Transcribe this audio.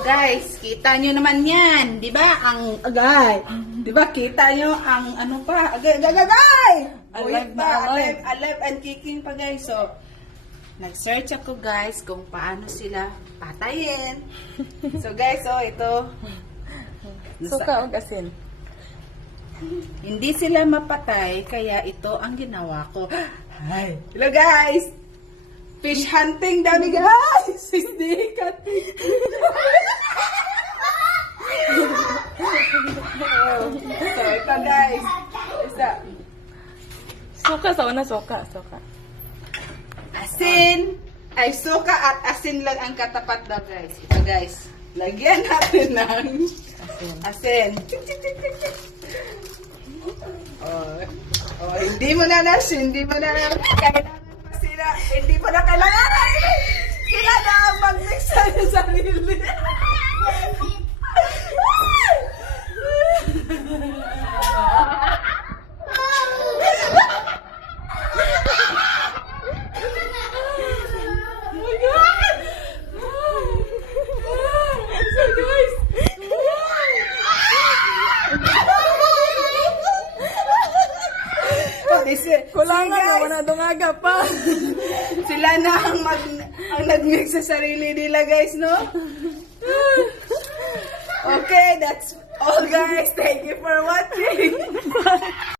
guys, kita nyo naman yan. Di ba? Ang agay. Di ba? Kita nyo ang ano pa. Agay, agay, agay! Alive na alive. Alive and kicking pa guys. So, nag-search ako guys kung paano sila patayin. So guys, ito. Suka o asin. Hindi sila mapatay, kaya ito ang ginawa ko. Hi. Hello guys! Fish hunting dami guys! Sisdikat! So ito guys. Isa. Suka sa una, suka. Asin. Ay suka at asin lang ang katapat daw guys. Ito guys. Lagyan natin ng asin. Hindi mo na kailangan pa sila, hindi mo na kailangan, sila na ang mag-mix sa sarili. Kulangan na, wala dungaga pa. Sila na ang nag-mix sa sarili nila guys, no? Okay, that's all guys. Thank you for watching.